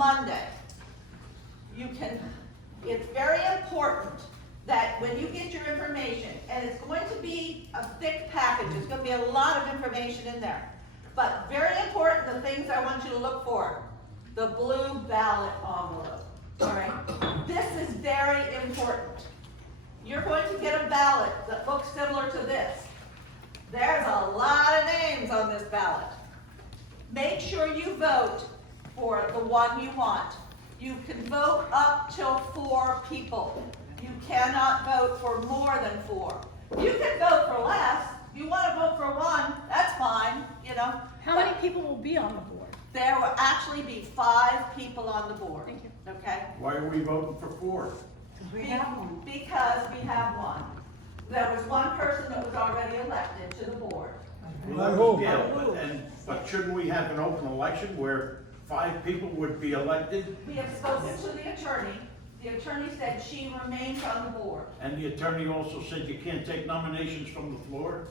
Monday, it's very important that when you get your information, and it's going to be a thick package, there's going to be a lot of information in there. But very important, the things I want you to look for, the blue ballot envelope, all right? This is very important. You're going to get a ballot that looks similar to this. There's a lot of names on this ballot. Make sure you vote for the one you want. You can vote up till 4 people. You cannot vote for more than 4. You can vote for less. If you want to vote for 1, that's fine, you know. How many people will be on the board? There will actually be 5 people on the board. Thank you. Okay? Why are we voting for 4? We have one. Because we have one. There was one person that was already elected to the board. But shouldn't we have an open election where 5 people would be elected? We have spoken to the attorney. The attorney said she remains on the board. And the attorney also said you can't take nominations from the floor?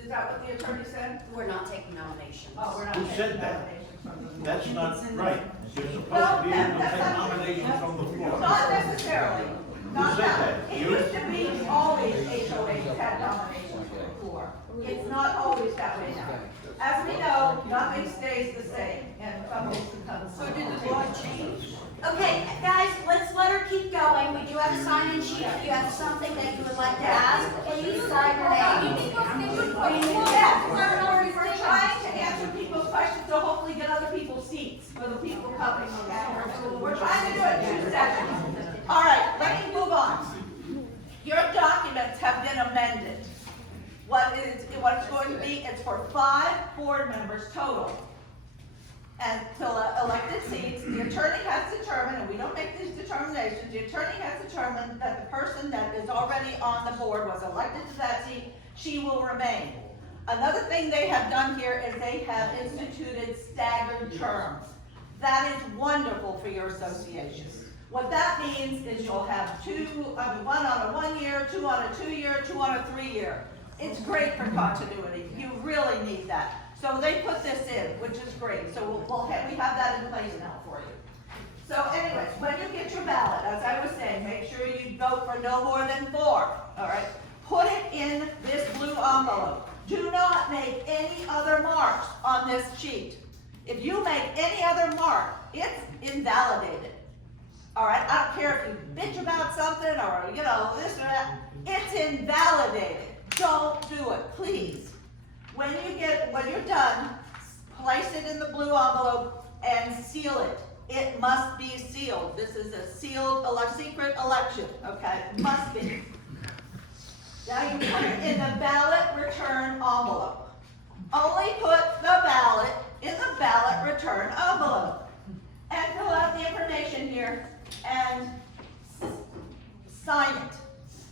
Is that what the attorney said? We're not taking nominations. Oh, we're not Who taking said that? nominations from the board. That's not right. You're supposed Well, to be able to that's take not- nominations from the floor. Not necessarily. Not said that. that? It You? used to be always HOAs had nominations from the floor. It's not always that way now. As we know, nothing stays the same, and troubles become. So did the law change? Okay, guys, let's let her keep going. We do have a sign-in sheet. If you have something that you would like to ask, please sign your name. Yeah, we're trying to answer people's questions to hopefully get other people's seats for the people coming. We're trying to do it in 2 sessions. All right, let me move on. Your documents have been amended. What it's going to be, it's for 5 board members total. And to elected seats, the attorney has determined, and we don't make these determinations, the attorney has determined that the person that is already on the board was elected to that seat, she will remain. Another thing they have done here is they have instituted staggered terms. That is wonderful for your association. What that means is you'll have 1 on a 1 year, 2 on a 2 year, 2 on a 3 year. It's great for continuity. You really need that. So they put this in, which is great. So we have that in place now for you. So anyways, when you get your ballot, as I was saying, make sure you vote for no more than 4, all right? Put it in this blue envelope. Do not make any other marks on this sheet. If you make any other mark, it's invalidated. All right, I don't care if you bitch about something or, you know, this or that, it's invalidated. Don't do it, please. When you're done, place it in the blue envelope and seal it. It must be sealed. This is a sealed, secret election, okay? It must be. Now you put it in the ballot return envelope. Only put the ballot in the ballot return envelope. And fill out the information here and sign it.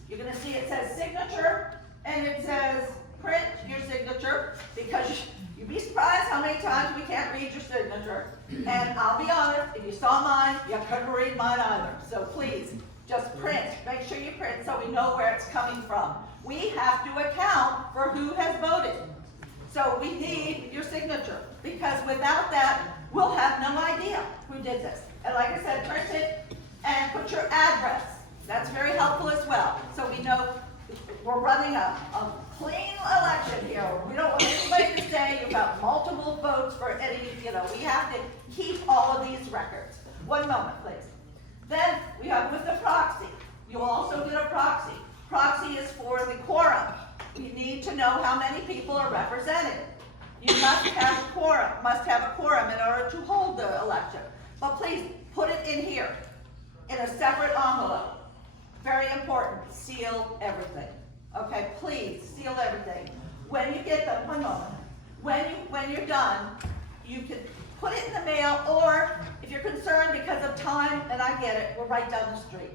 You're gonna see it says signature and it says print your signature, because you'd be surprised how many times we can't read your signature. And I'll be honest, if you saw mine, you couldn't read mine either. So please, just print. Make sure you print so we know where it's coming from. We have to account for who has voted. So we need your signature, because without that, we'll have no idea who did this. And like I said, print it and put your address. That's very helpful as well. So we know we're running a clean election here. We don't want anybody to say you've got multiple votes for any, you know, we have to keep all of these records. One moment, please. Then we have with the proxy. You'll also get a proxy. Proxy is for the quorum. You need to know how many people are represented. You must have a quorum in order to hold the election. But please put it in here in a separate envelope. Very important. Seal everything. Okay, please seal everything. When you get the, one moment, when you're done, you can put it in the mail, or if you're concerned because of time, and I get it, we're right down the street.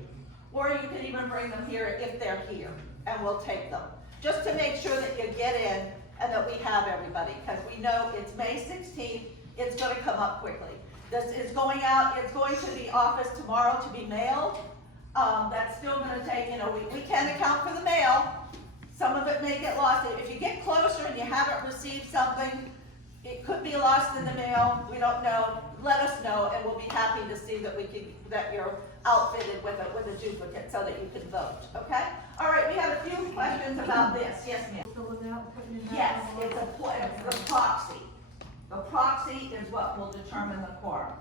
Or you can even bring them here if they're here, and we'll take them. Just to make sure that you get in and that we have everybody, because we know it's May 16th, it's gonna come up quickly. This is going out, it's going to the office tomorrow to be mailed. That's still gonna take, you know, we can account for the mail. Some of it may get lost. If you get closer and you haven't received something, It could be lost in the mail, we don't know, let us know, and we'll be happy to see that that you're outfitted with a duplicate so that you can vote, okay? All right, we have a few questions about this, yes ma'am? Yes, it's the proxy. The proxy is what will determine the quorum,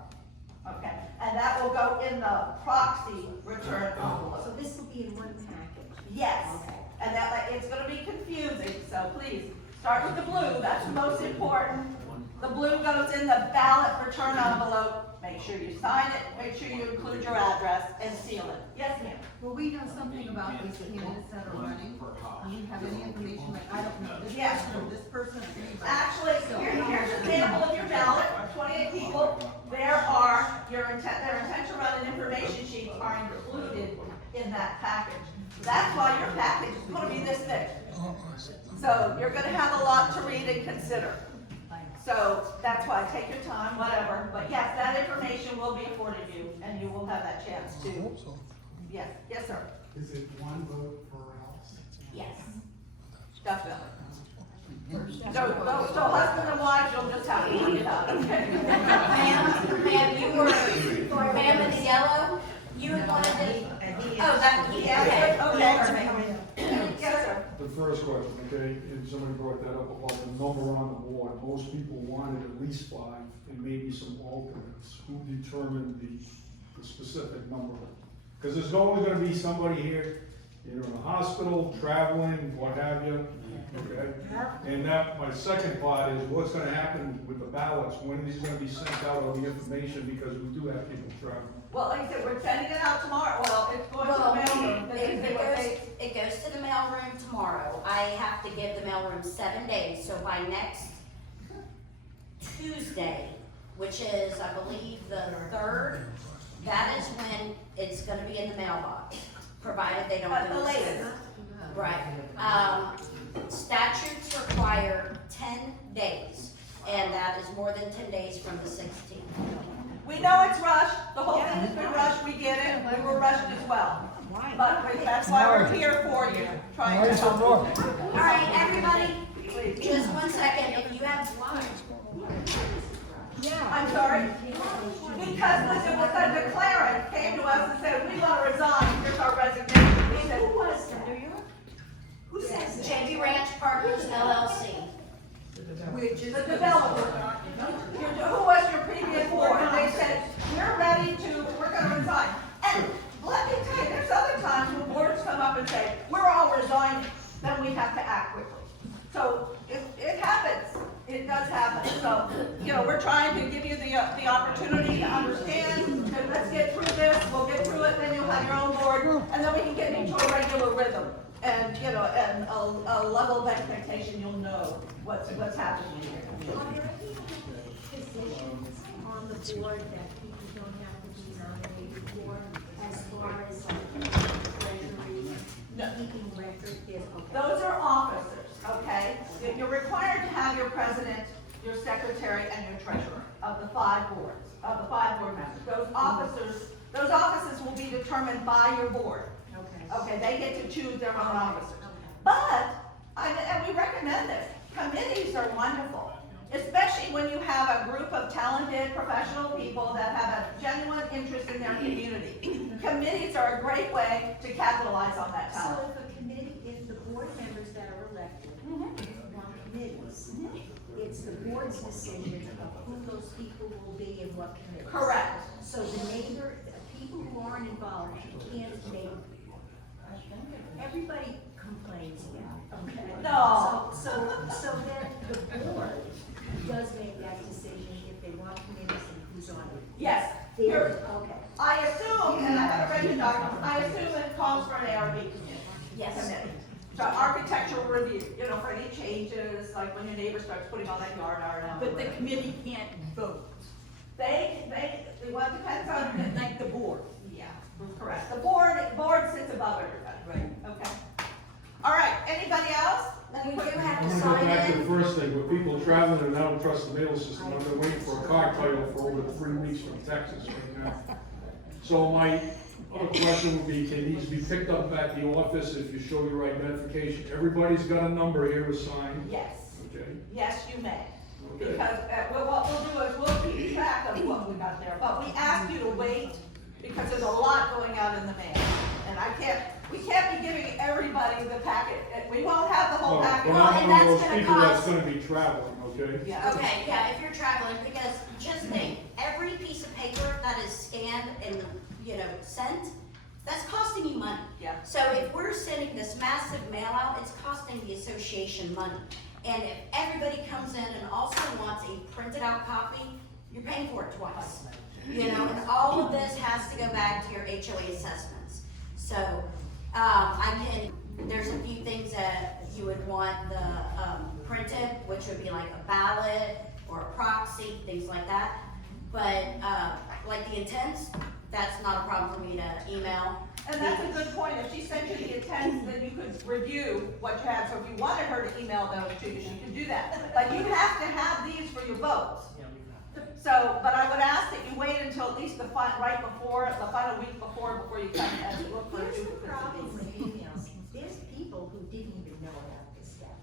okay? And that will go in the proxy return envelope. So this will be in one package? Yes, and it's gonna be confusing, so please, start with the blue, that's the most important. The blue goes in the ballot return envelope, make sure you sign it, make sure you include your address, and seal it. Yes, ma'am? Will we know something about these candidates that are running? Do you have any information, like, I don't know, this Yes. person or this person or anybody? Actually, here's an example of your ballot, 28 people, their intent to run an information sheets are included in that package. That's why your package is gonna be this thick. So you're gonna have a lot to read and consider. So that's why, take your time, whatever, but yes, that information will be afforded you, and you will have that chance to. Yes, yes, sir, Is it one vote per house? yes, definitely. So husband and wife, you'll just have to work it out, okay? Ma'am, you were, ma'am in the yellow, you had wanted to, oh, that, okay. Okay. Yes, sir. The first question, okay, and somebody brought that up about the number on the board. Most people wanted at least 5 and maybe some alternates. Who determined the specific number? Because there's only gonna be somebody here, either in the hospital, traveling, what have you, okay? And that, my second part is what's gonna happen with the ballots? When are these gonna be sent out, all the information, because we do have people traveling? Well, like I said, we're sending it out tomorrow, well, it's going to the mailroom. It goes to the mailroom tomorrow. I have to give the mailroom 7 days, so by next Tuesday, which is, I believe, the 3rd, that is when it's gonna be in the mailbox, provided they don't At do the it latest. sooner. Right. Statutes require 10 days, and that is more than 10 days from the 16th. We know it's rushed, the whole thing has been rushed, we get it, we were rushed as well. But that's why we're here for you, trying to help you. All right, everybody, Please. just 1 second, if you have, I'm sorry? Because, listen, the declarant came to us and said, we want to resign, here's our resignation. We said, Who was the New York? Who says that? JBRanch Partners LLC. the developer, who was your previous board, and they said, we're gonna resign. And let me tell you, there's other times when boards come up and say, we're all resigning, then we have to act quickly. So, it happens, it does happen, so, we're trying to give you the opportunity to understand, and let's get through this, we'll get through it, then you'll have your own board, and then we can get into a regular rhythm. And, and a level of expectation, you'll know what's happening here. Are there any positions on the board that people don't have to be nominated for, as far as treasury, No. keeping record, is, okay. Those are officers, okay? You're required to have your president, your secretary, and your treasurer of the 5 boards, of the 5 board members. Those offices will be determined by your board. Okay, they get to choose their own officers. But, and we recommend this, committees are wonderful, especially when you have a group of talented professional people that have a genuine interest in their community. Committees are a great way to capitalize on that talent. So if a committee, if the board members that are elected want committees, it's the board's decision of who those people will be and what committees. Correct. So the people who aren't involved can't make. Everybody complains now, okay? No. So then the board does make that decision if they want committees and who's on it. Yes. Okay. I assume, and I haven't read the document, I assume it calls for an ARB committee. Yes. Committee. So architectural review, for any changes, like when your neighbor starts putting all that yard art out. But the committee can't vote, Well, it depends on, like the board. yeah, correct. The board sits above everybody. Right. Okay. All right, anybody else? we do have I'm to gonna go sign back to in. the first thing, with people traveling and I don't trust the mail system, I've been waiting for a car title for over 3 weeks from Texas right now. So my other question would be, can these be picked up at the office if you show your identification? Everybody's got a number here assigned, Yes, okay? yes, you may. Because, what we'll do is we'll keep track of what we got there, but we ask you to wait, because there's a lot going out in the mail. And we can't be giving everybody the packet, we won't have the whole Well, packet. we're not and one that's of those gonna people that's cost- gonna be traveling, okay? Yeah. Okay, yeah, if you're traveling, because just think, every piece of paper that is scanned and, sent, that's costing you money. Yeah. So if we're sending this massive mail out, it's costing the association money. And if everybody comes in and also wants a printed out copy, you're paying for it twice. And all of this has to go back to your HOA assessments. So, there's a few things that you would want the, printed, which would be like a ballot or a proxy, things like that. But, like the intents, that's not a problem for me to email. And that's a good point, if she sent you the intents, then you could review what you had, so if you wanted her to email those to you, she could do that. But you have to have these for your votes. So, but I would ask that you wait until at least the final week before you come and look for a Here's the duplicate. problem with emails, there's people who didn't even know about this stuff.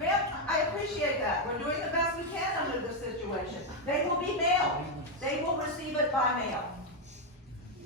Ma'am, I appreciate that, we're doing the best we can under this situation. They will be mailed, they will receive it by mail.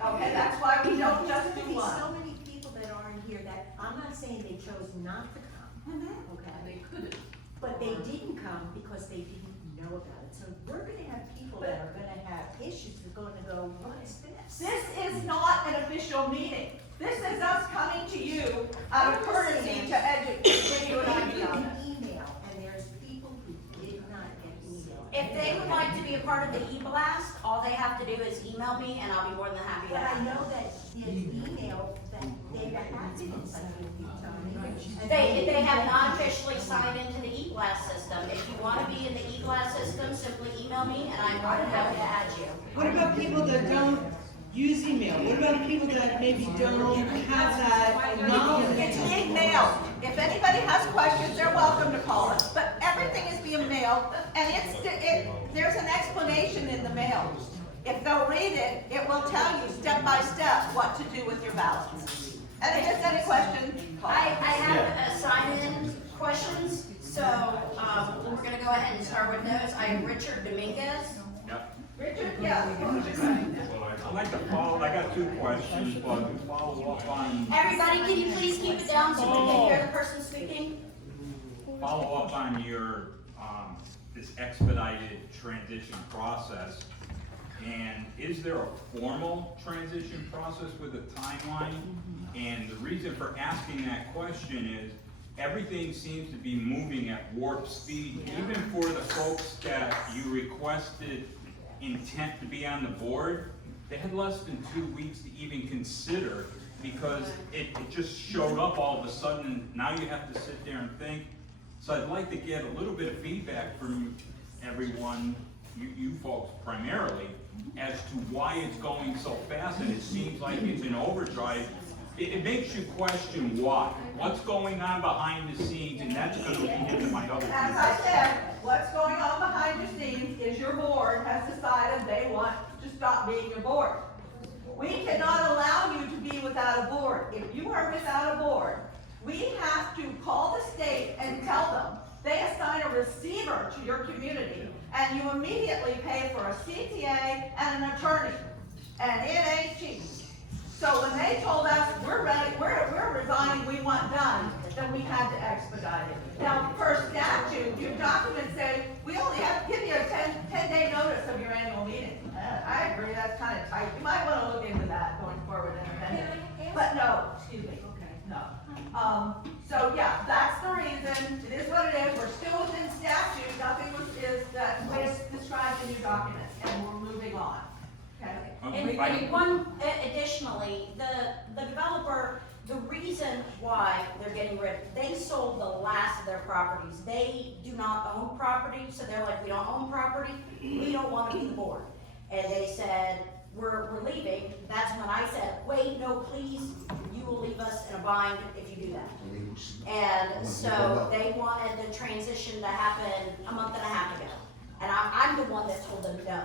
Okay, that's why we don't just do There's one. so many people that aren't here that, I'm not saying they chose not to come, okay? They couldn't. But they didn't come because they didn't know about it. So we're gonna have people that are gonna have issues, that are gonna go, what is this? This is not an official meeting. This is us coming to you out of courtesy to give you an idea on it. Email, and there's people who did not get email. If they would like to be a part of the e-blast, all they have to do is email me and I'll be more than happy to But I have know that the email that they got accidents, like you tell me. They have not officially signed into the e-blast system. If you want to be in the e-blast system, simply email me and I'm more than happy to add you. What about people that don't use email? What about people that maybe don't have that knowledge? It's being mailed. If anybody has questions, they're welcome to call us. But everything is being mailed, and there's an explanation in the mail. If they'll read it, it will tell you step by step what to do with your ballots. And if there's any questions, call I us. have sign-in questions, so we're going to go ahead and start with those. I have Richard Dominguez. Richard, yeah. I'd like to follow, I got two questions, but to follow up on, Everybody, can you please keep it down so we can hear the person speaking? your, this expedited transition process. And is there a formal transition process with a timeline? And the reason for asking that question is, everything seems to be moving at warp speed, even for the folks that you requested intent to be on the board. They had less than 2 weeks to even consider, because it just showed up all of a sudden, and now you have to sit there and think. So I'd like to get a little bit of feedback from everyone, you folks primarily, as to why it's going so fast, and it seems like it's in overdrive. It makes you question why. What's going on behind the scenes, and that's gonna lead into my other. As I said, what's going on behind the scenes is your board has decided they want to stop being your board. We cannot allow you to be without a board. If you are without a board, we have to call the state and tell them they assign a receiver to your community, and you immediately pay for a CTA and an attorney. And it ain't cheap. So when they told us, we're ready, we're resigning, we want done, then we had to expedite it. Now, per statute, your documents say, we only have to give you a 10-day notice of your annual meeting. I agree, that's kind of tight. You might want to look into that going forward in a minute. But no, excuse me, no. So yeah, that's the reason, it is what it is, we're still within statute, nothing is described in your documents, and we're moving on, okay? And one, additionally, the developer, the reason why they're getting rid, they sold the last of their properties. They do not own property, so they're like, we don't own property, we don't want to be the board. And they said, we're leaving. That's when I said, wait, no, please, you will leave us in a bind if you do that. And so they wanted the transition to happen a month and a half ago. And I'm the one that told them, no,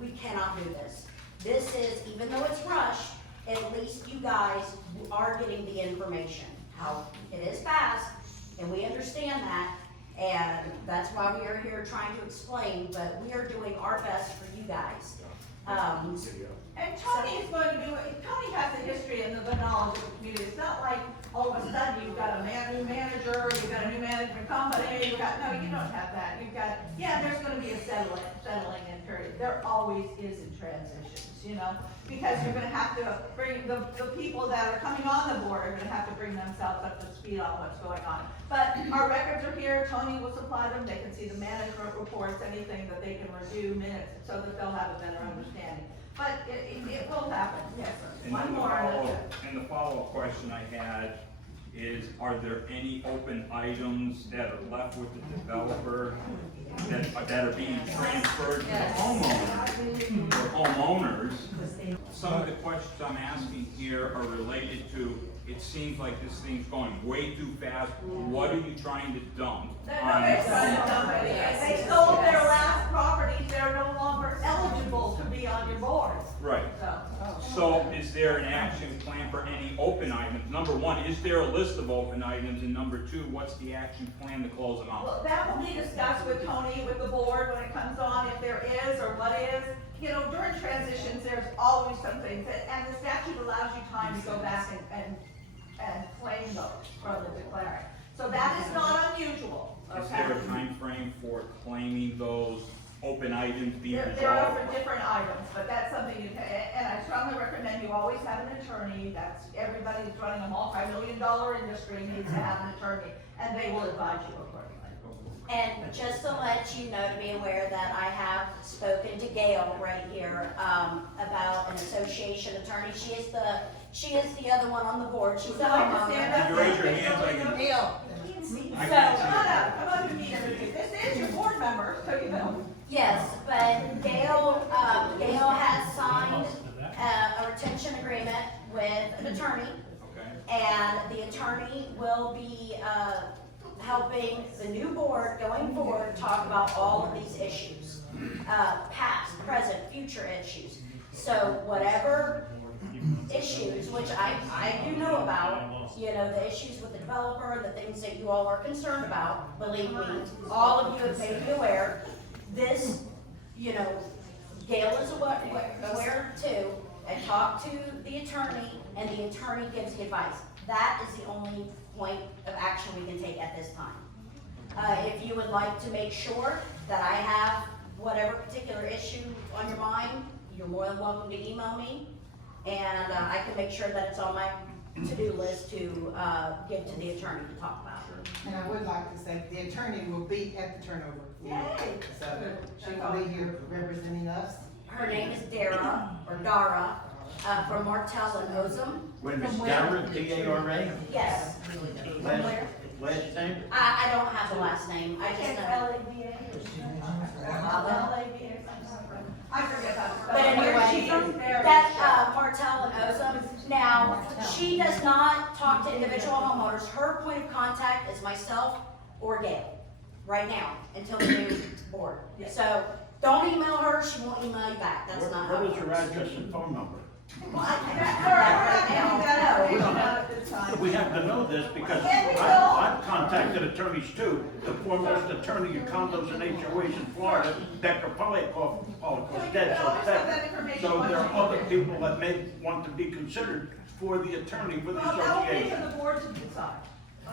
we cannot do this. This is, even though it's rushed, at least you guys are getting the information. How it is fast, and we understand that. And that's why we are here trying to explain, but we are doing our best for you guys. And Tony is going to do it, Tony has the history and the knowledge of the community. It's not like all of a sudden you've got a new manager, you've got a new management company, no, you don't have that. You've got, yeah, there's gonna be a settling in period. There always is in transitions, you know? Because you're gonna have to bring, the people that are coming on the board are gonna have to bring themselves up to speed on what's going on. But our records are here, Tony will supply them, they can see the management reports, anything that they can review, minutes, so that they'll have a better understanding. But it will happen, yes, sir. And One then more. and the follow-up question I had is, are there any open items that are left with the developer that are being transferred to the homeowner or homeowners? Some of the questions I'm asking here are related to, it seems like this thing's going way too fast. What are you trying to dump? Nobody's trying to dump anything. They sold their last properties, they're no longer eligible to be on your board. Right. So is there an action plan for any open items? Number one, is there a list of open items? And number two, what's the action plan to close them out? Well, that will be discussed with Tony, with the board, when it comes on, if there is or what is. You know, during transitions, there's always some things, and the statute allows you time to go back and claim those from the declarant. So that is not unusual, okay? Is there a time frame for claiming those open items being resolved? There are for different items, but that's something you, and I strongly recommend you always have an attorney. That's, everybody who's running a multi-million-dollar industry needs to have an attorney, and they will advise you accordingly. And just to let you know, to be aware that I have spoken to Gail right here, about an association attorney. She is the other one on the board. She's the homeowner. Could you raise your hands? I can- Neil. I So, can't come see on it. up, come on to meet everybody. This is your board member, so you know. Yes, but Gail has signed a retention agreement with an attorney. Okay. And the attorney will be, helping the new board going forward talk about all of these issues. Past, present, future issues. So whatever issues, which I do know about, you know, the issues with the developer, the things that you all are concerned about, believe me, all of you have made me aware. This, you know, Gail is aware too, and talk to the attorney, and the attorney gives the advice. That is the only point of action we can take at this time. If you would like to make sure that I have whatever particular issue on your mind, you're more than welcome to email me, and I can make sure that it's on my to-do list to give to the attorney to talk about. And I would like to say, the attorney will be at the turnover. Yay. So she will be here representing us. Her name is Dara, from Martell and Ozum. When Miss Dara, D-A-R-A, Yes, last name? I don't have the last name, I just know. L-A-B-A. L-A-B-A. I forget that. But anyway, that, Martell and Ozum, now, she does not talk to individual homeowners. Her point of contact is myself or Gail, right now, until the new board. So, don't email her, she won't email you back, that's not how What it is your works. address and phone number? We're not getting that information out at this time. We have to know this because Yeah, we will. I've contacted attorneys too. The foremost attorney in condos and HOAs in Florida, Becker Polikoff, is dead, So you can always have that so information so there are once other you- people that may want to be considered for the attorney for the Well, that will be association. for the board to decide,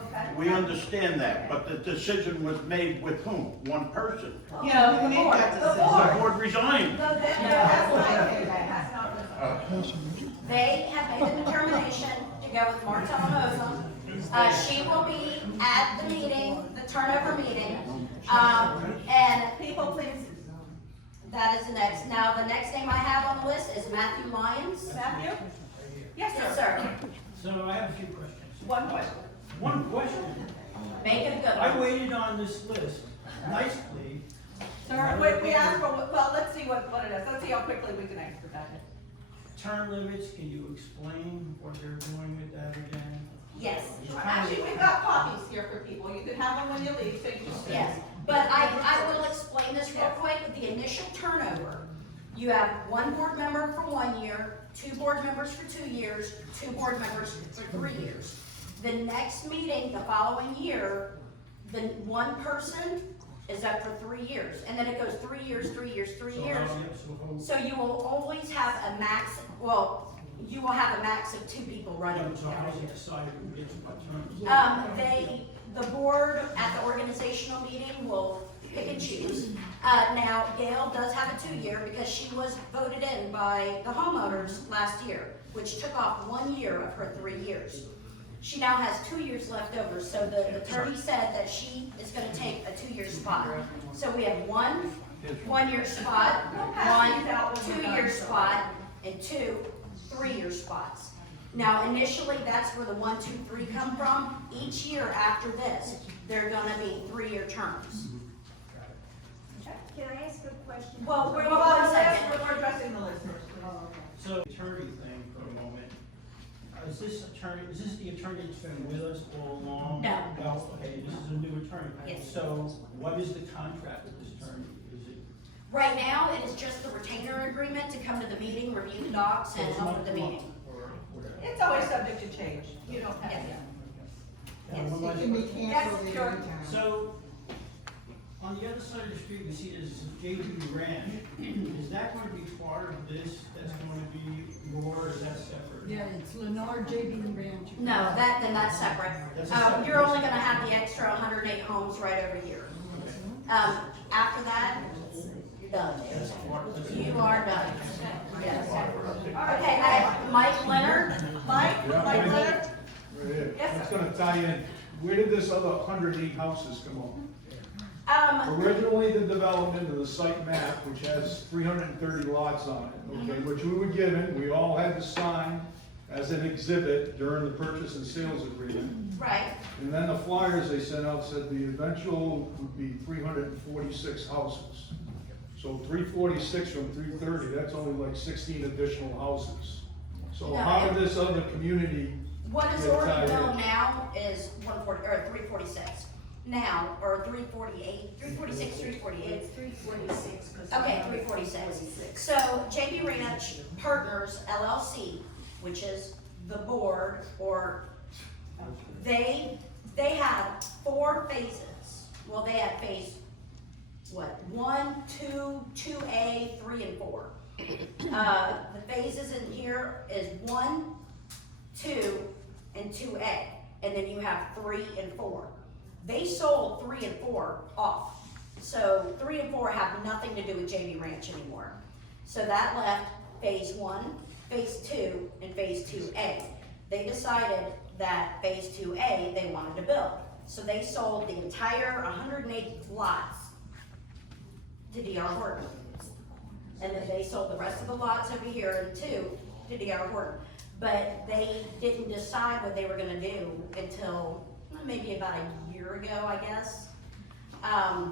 okay? We understand that, but the decision was made with whom? One person. Yeah, we need that The decision. board. The board resigned. So then, that's not They have made the determination to go with Martell and Ozum. She will be at the meeting, the turnover meeting, and people, please. that is the next. Now, the next name I have on the list is Matthew Lyons. Matthew? Yes, Yes, sir. sir. So I have a few questions. One question. One question, Make it a good I one. waited on this list nicely. Sir, we asked for, well, let's see what it is. Let's see how quickly we can expedite it. Term limits, can you explain what they're doing with that again? Yes, Actually, we've got copies here for people. You can have them when you leave, so you just. yes. But I will explain this real quick. The initial turnover, you have one board member for 1 year, 2 board members for 2 years, 2 board members for 3 years. The next meeting, the following year, then one person is up for 3 years, and then it goes 3 years, 3 years, 3 years. So you will always have a max, well, you will have a max of 2 people running. So how does it decide who gets what terms? The board at the organizational meeting will pick and choose. Now, Gail does have a 2-year because she was voted in by the homeowners last year, which took off 1 year of her 3 years. She now has 2 years left over, so the attorney said that she is gonna take a 2-year spot. So we have one 1-year spot, one 2-year spot, and 2 3-year spots. Now, initially, that's where the 1, 2, 3 come from. Each year after this, they're gonna be 3-year terms. Can I ask a question? Well, We're one second. addressing the list first. So, attorney thing for a moment. Is this the attorney that's been with us all along? No. Okay, this is a new attorney. Yes. So, what is the contract with this attorney? Is it? Right now, it is just the retainer agreement to come to the meeting, review the docs, and help with the meeting. Or whatever? It's always subject to change. You don't have Yes. to. And one It last can be question. canceled Yes, at sure. any time. So, on the other side of the street, we see this JBRanch. Is that going to be part of this? That's going to be more, or is that separate? Yeah, it's Lenore JBRanch. No, that's separate. That's a separate You're only business. gonna have the extra 108 homes right over here. After that, you're done. That's part- that's- You are done. Yes. Okay, I have Mike Leonard. Mike, Yeah, Mike I know. Leonard? Right here. Yes, It's sir. gonna tie in, where did this other 108 houses come up? Um, Originally, the development of the site map, which has 330 lots on it, okay, which we were given, we all had to sign as an exhibit during the purchase and sales agreement. right, And then the flyers they sent out said the eventual would be 346 houses. So 346 from 330, that's only like 16 additional houses. So how did this other community, what is Yeah, already tie in. built now is 140, or 346. Now, or 348, 346, 348. It's 346, because. Okay, 346. So JBRanch Partners LLC, which is the board, or they had 4 phases. Well, they had phase, 1, 2, 2A, 3, and 4. The phases in here is 1, 2, and 2A, and then you have 3 and 4. They sold 3 and 4 off. So 3 and 4 have nothing to do with JBRanch anymore. So that left phase 1, phase 2, and phase 2A. They decided that phase 2A they wanted to build. So they sold the entire 108 lots to D.R. Horton. And then they sold the rest of the lots over here in 2 to D.R. Horton. But they didn't decide what they were gonna do until maybe about a year ago, I guess.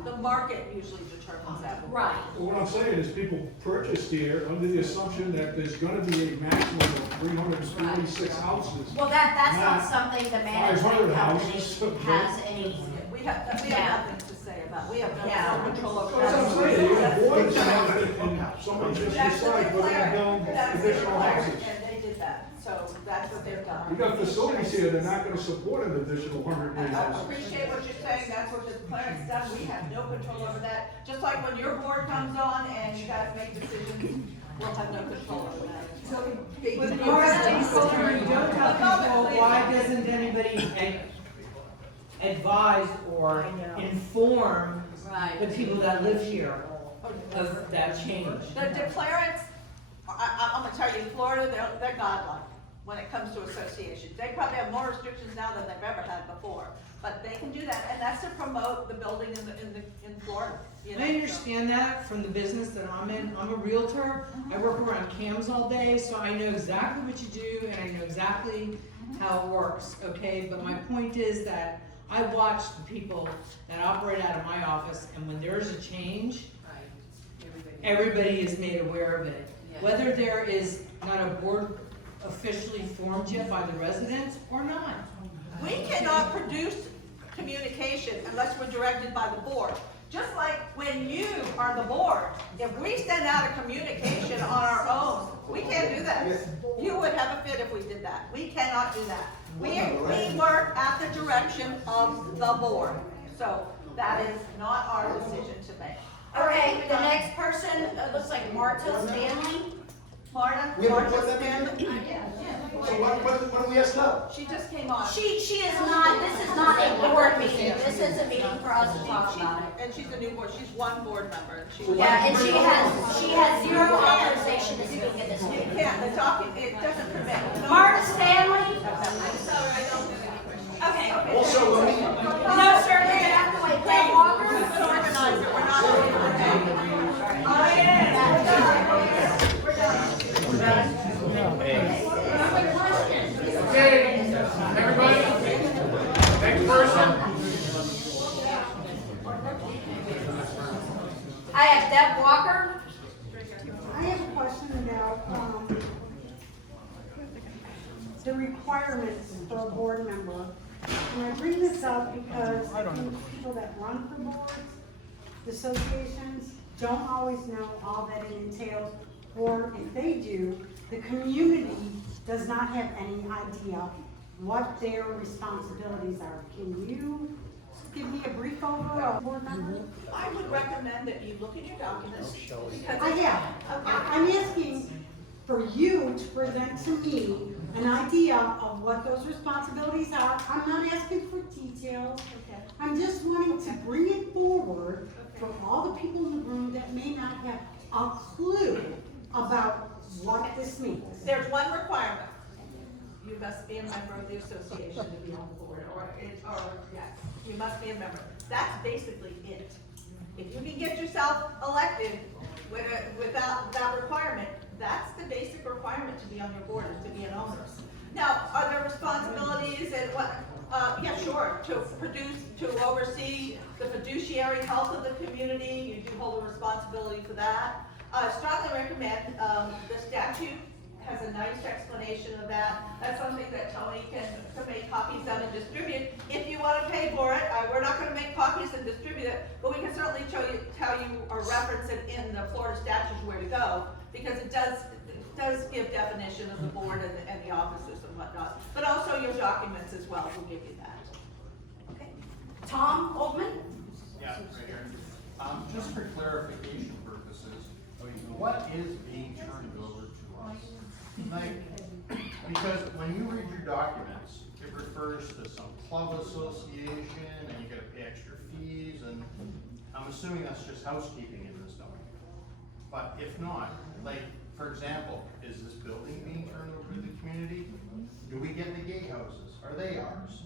The market usually determines that. Right. what I'm saying is people purchased here under the assumption that there's gonna be a maximum of 346 houses. Well, that's not Not something the management 500 company houses, okay. has any, We have nothing to say about, we have Yeah. no control over That's that. what I'm saying, you got boards and someone just That's the decided we're gonna build That's the additional declarant, houses. and they did that, so that's what they've done. We got facilities here, they're not gonna support an additional 108 I houses. appreciate what you're saying, that's what the declarant's done, we have no control over that. Just like when your board comes on and you guys make decisions, we'll have no control over that. When you have people or you don't have people, why doesn't anybody advise or inform the people that live here of that change? The declarants, I'm gonna tell you, in Florida, they're godlike when it comes to associations. They probably have more restrictions now than they've ever had before, but they can do that, and that's to promote the building in Florida. You know, I understand that from the business that I'm in. I'm a realtor. I work around cams all day, so I know exactly what you do and I know exactly how it works, okay? But my point is that I watch the people that operate out of my office, and when there's a change, everybody is made aware of it. Whether there is not a board officially formed yet by the residents or not. We cannot produce communication unless we're directed by the board. Just like when you are the board, if we send out a communication on our own, we can't do that. You would have a fit if we did that. We cannot do that. We work at the direction of the board. So that is not our decision to make. Okay, the next person, looks like Marta Stanley. Marta? We haven't Marta put that in? Stanley? So when do we ask up? She just came on. She is not, this is not a board meeting, this is a meeting for us to talk about it. And she's a new board, she's one board member. Yeah, and she has zero authorization to speak at this You meeting. can't, the document, it doesn't permit. Marta Stanley? I'm sorry, I don't have any questions. Okay. Also, when we, No, sir, you're gonna have to wait. Pam Walker? Let's organize it, we're not waiting for Pam. Oh, yeah, we're done. We're done. okay, everybody, next person. I have Deb Walker. I have a question about, the requirements for a board member. And I bring this up because I think people that run for boards, the associations, don't always know all that it entails. Or if they do, the community does not have any idea what their responsibilities are. Can you give me a brief over of board member? I would recommend that you look at your documents, because. I have. I'm asking for you to present to me an idea of what those responsibilities are. I'm not asking for details. Okay. I'm just wanting to bring it forward for all the people in the room that may not have a clue about what this means. There's one requirement. You must be a member of the association to be on the board, or yes, you must be a member. That's basically it. If you can get yourself elected without that requirement, that's the basic requirement to be on your board, is to be an owner. Now, are there responsibilities and what, yeah, sure, to oversee the fiduciary health of the community, you do hold a responsibility for that. Strongly recommend, the statute has a nice explanation of that. That's something that Tony can make copies of and distribute. If you want to pay for it, we're not going to make copies and distribute it, but we can certainly tell you or reference it in the Florida statutes where to go, because it does give definition of the board and the officers and whatnot. But also your documents as well will give you that. Okay. Tom Oldman? Yeah, right here. Just for clarification purposes, what is being turned over to us? Like, because when you read your documents, it refers to some club association and you gotta pay extra fees, and I'm assuming that's just housekeeping in this document. But if not, like, for example, is this building being turned over to the community? Do we get the gate houses? Are they ours?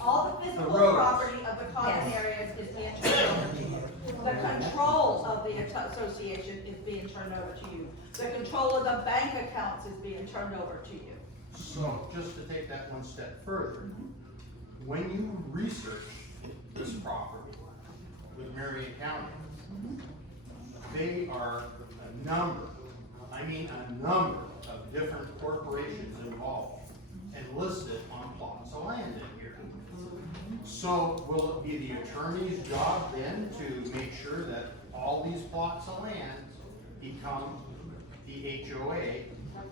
All the physical roads. property of the common Yes. areas is being turned over to you. The control of the association is being turned over to you. The control of the bank accounts is being turned over to you. So, just to take that one step further, when you research this property with Marion County, they are a number of different corporations involved and listed on plots of land in here. So will it be the attorney's job then to make sure that all these plots of land become the HOA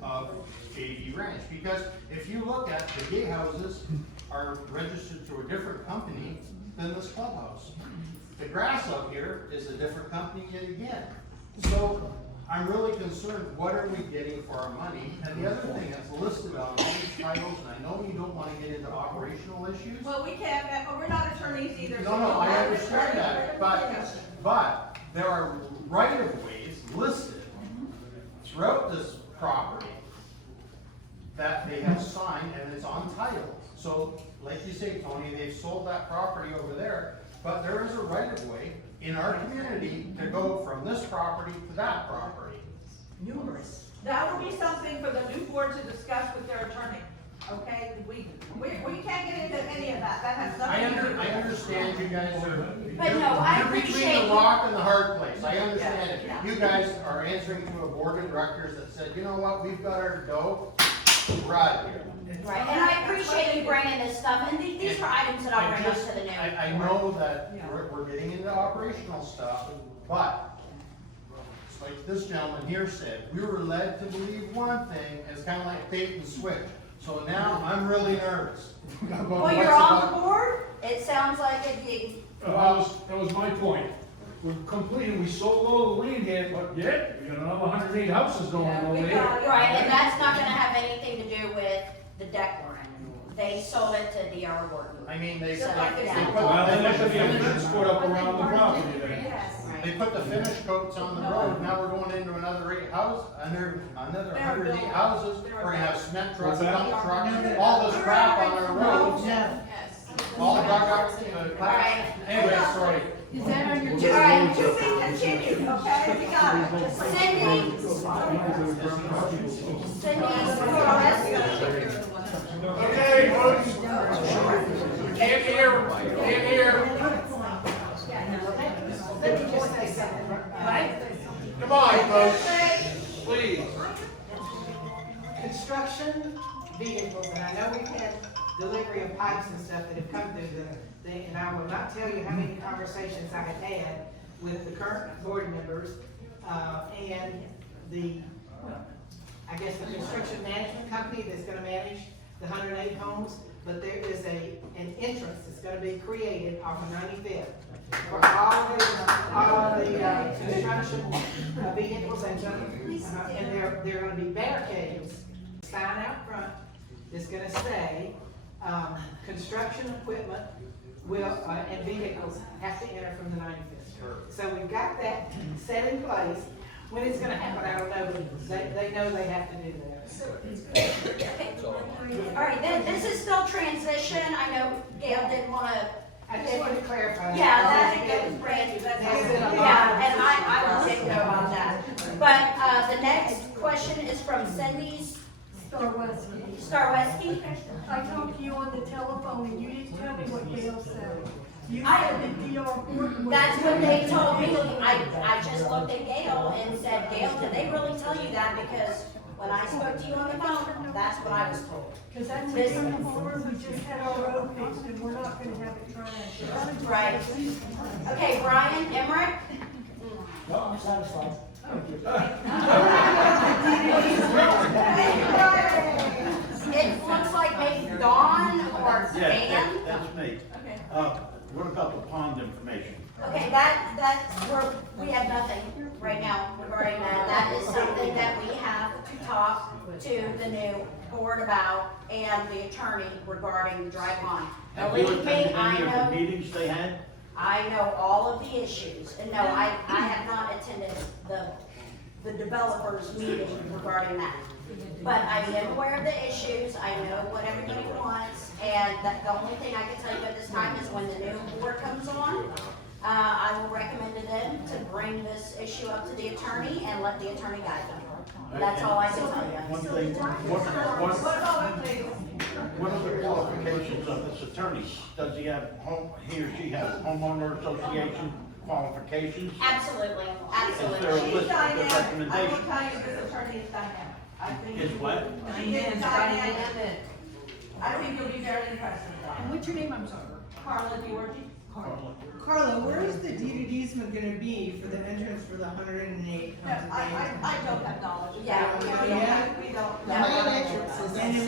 of JBRanch? Because if you look at the gate houses are registered to a different company than this clubhouse. The grass up here is a different company yet again. So I'm really concerned, what are we getting for our money? And the other thing that's listed on all these titles, and I know you don't want to get into operational issues. Well, we can't, we're not attorneys either. so No, no, we'll I have understand attorneys. that, but there are right-of-ways listed throughout this property that they have signed and it's on title. So, like you say, Tony, they've sold that property over there, but there is a right-of-way in our community to go from this property to that property. Numerous. That would be something for the new board to discuss with their attorney, okay? We can't get into any of that, that has nothing to do with it. I understand you guys are, But no, I you're appreciate- between the rock and the hard place, I understand it. Yeah. You guys are answering to a board of directors that said, you know what, we've got our dough, we're out of here. Right, and I appreciate you bringing this stuff, and these are items that I'll bring up to the new. I know that we're getting into operational stuff, but it's like this gentleman here said, we were led to believe one thing, it's kind of like bait and switch. So now I'm really nervous about Well, what's you're on the about. board, it sounds like That was my point. We completed, we sold all the land here, but yet, we got another 108 houses going over there. Right, and that's not gonna have anything to do with the deck line. They sold it to D.R. Wharton. I mean, they, So, they yeah. put, Well, then there should be a fence put up around the property then. they put the finish coats on the road, now we're going into another 8 house, another 108 houses, we're gonna have cement trucks, What's that? dump trucks, all this crap on our roads. All the dugouts, Right. anyway, sorry. Is that on your? All right, to be continued, okay, we got it. Cindy Okay, folks. Can't hear. Let me just say something, right? Come on, folks, please. Construction vehicles, and I know we've had delivery of pipes and stuff that have come through the thing, and I will not tell you how many conversations I have had with the current board members, and the, I guess, the construction management company that's gonna manage the 108 homes, but there is an entrance that's gonna be created off of 95th for all the construction vehicles and there are gonna be barricades, sign out front that's gonna say, construction equipment will, and vehicles have to enter from the 95th. So we've got that set in place. When it's gonna happen, I don't know, but they know they have to do that. All right, then, this is still transition. I know Gail didn't wanna. I just want to clarify. Yeah, that was brand new. There's been a lot. Yeah, and I will take note on that. But, the next question is from Cindy's Starweski. I talked to you on the telephone and you didn't tell me what Gail said. You I- said that D.R. Wharton was. That's what they told me. I just looked at Gail and said, Gail, did they really tell you that? Because when I spoke to you on the phone, that's what I was told. Cause that's what's on the board, we just had our road fixed and we're not gonna have it trashed. Right. Okay, Brian Emmerich? No, I'm satisfied. It looks like maybe Dawn or Yeah, Dan? that's me. What about the pond information? Okay, we have nothing right now regarding that. That is something that we have to talk to the new board about and the attorney regarding the dry pond. Have you Believe me, attended I any of know, the meetings they had? I know all of the issues. And no, I have not attended the developers meeting regarding that. But I am aware of the issues, I know what everybody wants, and the only thing I can tell you at this time is when the new board comes on, I will recommend to them to bring this issue up to the attorney and let the attorney guide them. That's all I can tell you. One thing, what are the qualifications of this attorney? Does he have he or she have homeowner association qualifications? Absolutely, Is absolutely. there a She's list of dynamic, I will recommendations? tell you this attorney is dynamic. I think. Is what? She is dynamic. I think you'll be very impressed with that. And what's your name, I'm sorry? Carla Georgie. Carla, where is the deed of easement gonna be for the entrance for the 108 No, homes a day? I don't have knowledge of Yeah, that. we We don't don't have- have, we don't. The main entrance is And